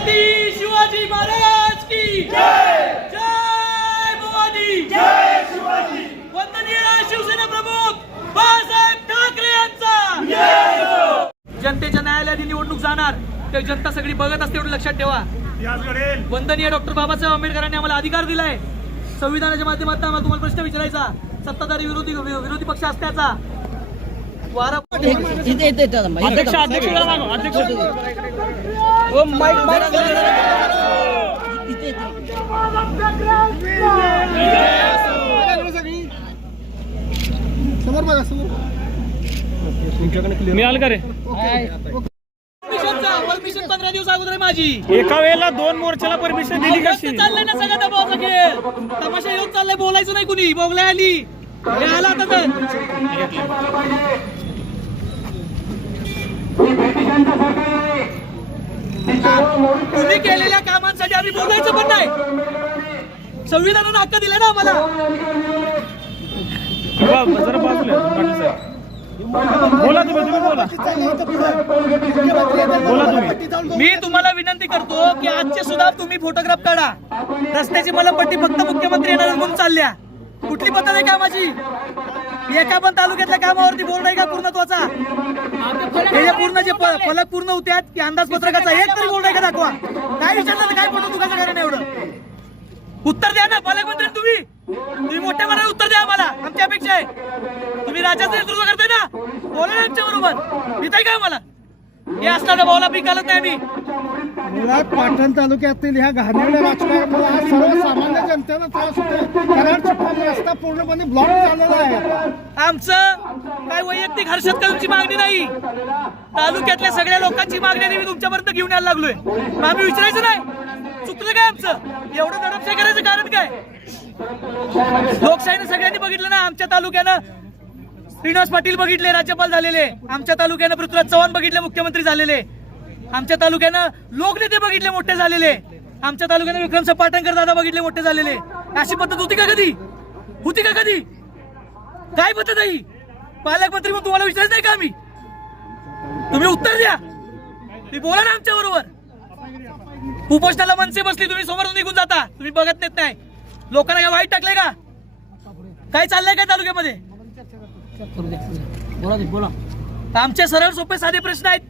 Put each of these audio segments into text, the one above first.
छत्रपती शिवाजी महाराज की जय! भवानी जय शिवाजी! वंदनीय शिवसेना प्रमुख बाळासाहेब ठाकरे यांचा! जनतेच्या न्यायालयात ही निवडणूक जाणार. ते जनता सगळी बघत असते एवढं लक्षात ठेवा. वंदनीय डॉक्टर बाबासाहेब आंबेडकरांनी आम्हाला अधिकार दिलाय. संविधानाच्या माध्यमातून आम्हाला तुम्हाला प्रश्न विचारायचा. सत्ताधारी विरोधी विरोधी पक्ष असल्याचा वारा अध्यक्ष. अध्यक्ष ओ माईक माईक समोर बघा समोर मिळाल का रे? परमिशनचा परमिशन पंधरा दिवस अगोदर माझी. एका वेळेला दोन मोर्चाला परमिशन दिली कशी? चाललंय ना सगळं दबावाचा खेळ तमाशा येऊन चाललंय बोलायचं नाही कुणी. बोगलाय आली. आला आता तर. तुम्ही केलेल्या कामांसाठी आम्ही बोलायचं पण नाही. संविधानानं हक्क दिला ना आम्हाला. बोला तुम्ही तुम्ही बोला. बोला तुम्ही. मी तुम्हाला विनंती करतो की आजचे सुद्धा तुम्ही फोटोग्राफ काढा. रस्त्याची मलमपट्टी फक्त मुख्यमंत्री येणार म्हणून चालल्या. कुठली पद्धत आहे कामाची? एका पण तालुक्यातल्या कामावरती बोर्ड आहे का पूर्णत्वाचा? पूर्ण जे प- फलक पूर्ण होत्यात की अंदाजपत्रकाचा एक तरी बोर्ड आहे का दाखवा? काय विचारलं तर काय फोटो दुखाचं कारण एवढं? उत्तर द्या ना पालकमंत्री तुम्ही. तुम्ही मोठ्या मनाने उत्तर द्या आम्हाला. आमची अपेक्षा आहे. तुम्ही राज्याचं नेतृत्व करताय ना. बोला ना आमच्या बरोबर. येत आहे का आम्हाला? हे असताना बोला पीक घालत नाही आम्ही. मुळात पाटण तालुक्यातील ह्या घाणेरड्या राजकारणामुळे आज सर्वसामान्य जनतेला त्रास होतो कराड चिपळूण रस्ता पूर्णपणे ब्लॉक झालेला आहे. आमचं काय वैयक्तिक हर्षद कदमची मागणी नाही. तालुक्यातल्या सगळ्या लोकांची मागणी आहे, मी तुमच्यापर्यंत घेऊन यायला लागलोय. मग आम्ही विचारायचं नाही. चुकलं काय आमचं? एवढं दडपशाही करायचं कारण काय? लोकशाहीनं सगळ्यांनी बघितलं ना आमच्या तालुक्यानं श्रीनिवास पाटील बघितले राज्यपाल झालेले. आमच्या तालुक्यानं पृथ्वीराज चव्हाण बघितले मुख्यमंत्री झालेले. आमच्या तालुक्यानं लोकनेते बघितले मोठे झालेले. आमच्या तालुक्यानं विक्रम सपाटणकर दादा बघितले मोठे झालेले. अशी पद्धत होती का कधी? होती का कधी? काय पद्धत आहे पालकमंत्री म्हणून तुम्हाला विचारत नाही का आम्ही? तुम्ही उत्तर द्या. तुम्ही बोला ना आमच्या बरोबर. उपोषणाला मनसे बसली तुम्ही समोर निघून जाता. तुम्ही बघत नेत नाही. लोकांना काय वाईट टाकलंय का? काय चाललंय काय तालुक्यामध्ये? बोला बोला तर आमचे सरळ सोपे साधे प्रश्न आहेत.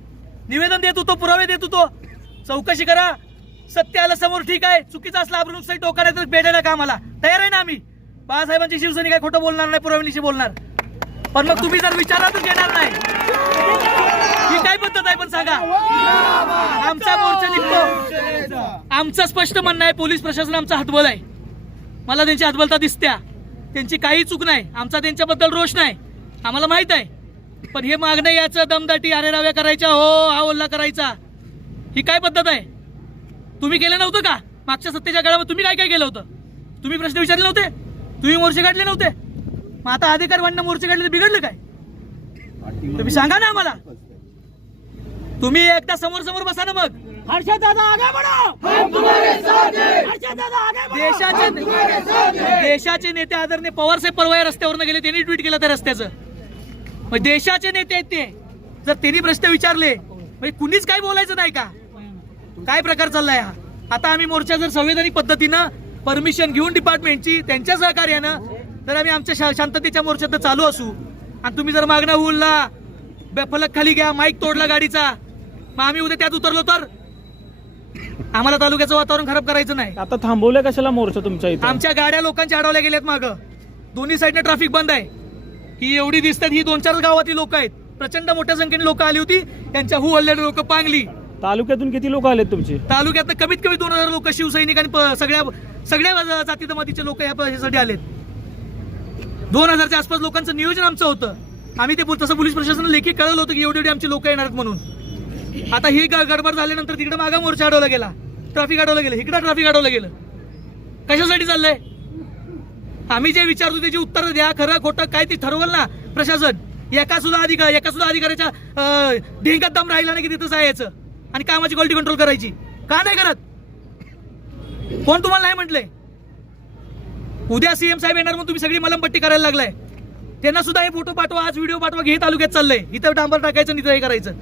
निवेदन देत होतो पुरावे देत होतो. चौकशी करा. सत्य आलं समोर ठीक आहे. चुकीचं असलं आपण नुसतं टोका नाही तर भेटायला कामाला. आम्हाला तयार आहे ना आम्ही? बाळासाहेबांची शिवसैनिक काय खोटं बोलणार नाही पुरवणीशी बोलणार. पण मग तुम्ही जर विचारातच तर नाही. ही काय पद्धत आहे पण सांगा. आमचा मोर्चा निघतो. आमचं स्पष्ट म्हणणं आहे पोलीस प्रशासन आमचा हातबल आहे. मला त्यांची हातबलता दिसत्या. त्यांची काही चूक नाही. आमचा त्यांच्याबद्दल रोष नाही. आम्हाला माहीत आहे. पण हे मागणं याचं दमदाटी अरेराव्या करायच्या. हो हा ओल्ला करायचा. ही काय पद्धत आहे? तुम्ही केलं नव्हतं का? मागच्या सत्तेच्या काळामध्ये तुम्ही काय काय केलं होतं? तुम्ही प्रश्न विचारले नव्हते? तुम्ही मोर्चे काढले नव्हते. मग आता अधिकार वाढणं मोर्चे काढले तर बिघडलं काय? तुम्ही सांगा ना आम्हाला. तुम्ही एकदा समोर समोर बसा ना मग. हर्षद दादा आगे बढो! हर्षद दादा आगे बढो. देशाचे देशाचे नेते आदरणीय पवार साहेब परवा या रस्त्यावरनं गेले त्यांनी ट्विट केलं त्या रस्त्याचं. मग देशाचे नेते आहेत ते. जर त्यांनी प्रश्न विचारले म्हणजे कुणीच काही बोलायचं नाही का? काय प्रकार चाललाय हा? आता आम्ही मोर्चा जर संवैधानिक पद्धतीनं परमिशन घेऊन डिपार्टमेंटची त्यांच्या सहकार्यानं. तर आम्ही आमच्या शांततेच्या मोर्चात चालू असू. आणि तुम्ही जर मागणं उलला फलक खाली घ्या माईक तोडला गाडीचा. मग आम्ही उद्या त्यात उतरलो तर? आम्हाला तालुक्याचं वातावरण खराब करायचं नाही. आता थांबवलं कशाला मोर्चा तुमच्या इथे? आमच्या गाड्या लोकांच्या अडवल्या गेल्यात माग. दोन्ही साईडने ट्रॅफिक बंद आहे. ही एवढी दिसतात ही दोन चार गावातली लोक आहेत. प्रचंड मोठ्या संख्येने लोक आली होती. त्यांच्या हु हल्लेली लोक पांगली. तालुक्यातून किती लोक आलेत तुमचे? तालुक्यात कमीत कमी दोन हजार लोक शिवसैनिक आणि प- सगळ्या सगळ्या जाती जमातीचे लोक ह्यासाठी आलेत. दोन हजारच्या आसपास लोकांचं नियोजन आमचं होतं. आम्ही ते तसं पोलीस प्रशासनाला लेखी कळवलं होतं की एवढी एवढी आमची लोक येणार आहेत म्हणून. आता ही ग- गडबड झाल्यानंतर तिकडे मागा मोर्चा अडवला गेला. ट्रॅफिक अडवलं गेलं. इकडं ट्रॅफिक अडवलं गेलं. कशासाठी चाललंय? आम्ही जे विचारतो त्याची उत्तर द्या. खरं खोटं काय ते ठरवलं ना प्रशासन. एका सुद्धा अधिकार एका सुद्धा अधिकाऱ्याच्या अं, ढेंगात दम राहिला नाही की तिथं जायचं. आणि कामाची क्वालिटी कंट्रोल करायची. का नाही करत? कोण तुम्हाला नाही म्हटलंय? उद्या सीएम साहेब येणार म्हणून तुम्ही सगळी मलमपट्टी करायला लागलाय. त्यांना सुद्धा हे फोटो पाठवा आज व्हिडिओ पाठवा घे तालुक्यात चाललंय. इथं डांबर टाकायचं इथं हे करायचं.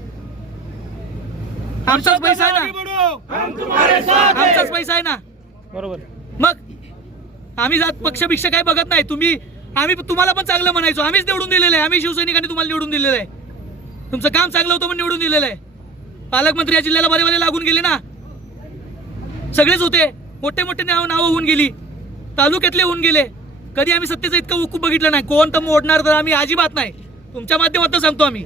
आमचाच पैसा आहे ना? आमचाच पैसा आहे ना? बरोबर. मग आम्ही जात पक्ष भिक्ष काय बघत नाही. तुम्ही आम्ही तुम्हाला पण चांगलं म्हणायचो. आम्हीच निवडून दिलेलं आहे. आम्ही शिवसैनिकांनी तुम्हाला निवडून दिलेलं आहे. तुमचं काम चांगलं होतं पण निवडून दिलेलं आहे. पालकमंत्री या जिल्ह्याला बरे बरे लागून गेले ना. सगळेच होते. मोठे मोठे नाव नावं होऊन गेली. तालुक्यातले होऊन गेले. कधी आम्ही सत्तेचं इतकं उकू बघितलं नाही. कोण तर मोडणार तर आम्ही अजिबात नाही. तुमच्या माध्यमातून सांगतो आम्ही.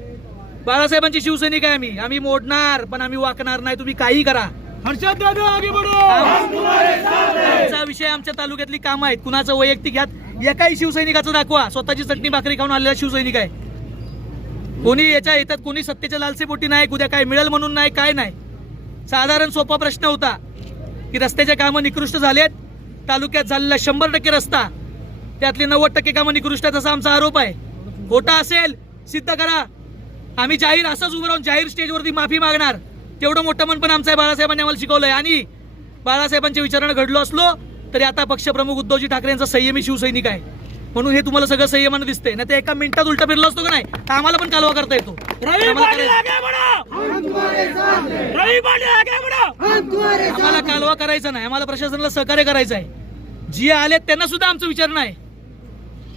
बाळासाहेबांची शिवसैनिक आहे आम्ही. आम्ही मोडणार पण आम्ही वाकणार नाही. तुम्ही काही करा. आमचा विषय आमच्या तालुक्यातली कामं आहेत. कुणाचं वैयक्तिक यात? एकाही शिवसैनिकाचं दाखवा. स्वतःची चटणी भाकरी खाऊन आलेला शिवसैनिक आहे. कोणी याच्या येतात कोणी सत्तेच्या लालसेपोटी नाही उद्या काय मिळेल म्हणून नाही काय नाही. साधारण सोपा प्रश्न होता की रस्त्याचे कामं निकृष्ट झालेत तालुक्यात झालेला शंभर टक्के रस्ता त्यातले नव्वद टक्के कामं निकृष्ट आहेत असा आमचा आरोप आहे. खोटा असेल सिद्ध करा. आम्ही जाहीर असंच उभं राहून जाहीर स्टेजवरती माफी मागणार. तेवढं मोठं मन पण आमचं आहे बाळासाहेबांनी आम्हाला शिकवलं आहे आणि बाळासाहेबांच्या विचारानं घडलो असलो तरी आता पक्षप्रमुख उद्धवजी ठाकरे यांचा संयमी शिवसैनिक आहे. म्हणून हे तुम्हाला सगळं संयमानं दिसतंय. ना ते एका मिनिटात उलटा फिरलो असतो का नाही? तर आम्हाला पण कालवा करता येतो. आम्हाला कालवा करायचा नाही. आम्हाला प्रशासनाला सहकार्य करायचं आहे. जी आलेत त्यांना सुद्धा आमचं विचार नाही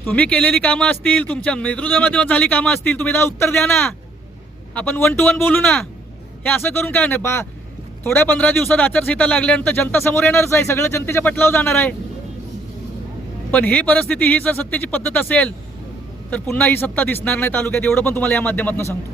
तुम्ही केलेली कामं असतील तुमच्या नेतृत्वामध्ये झाली कामं असतील तुम्ही त्याला उत्तर द्या ना. आपण वन टू वन बोलू ना. हे असं करून काय नाही. बा थोड्या पंधरा दिवसात आचारसंहिता लागल्यानंतर जनता समोर येणारच आहे. सगळं जनतेच्या पटलावर जाणार आहे. पण ही परिस्थिती ही जर सत्तेची पद्धत असेल तर पुन्हा ही सत्ता दिसणार नाही तालुक्यात. एवढं पण तुम्हाला या माध्यमातून सांगतो.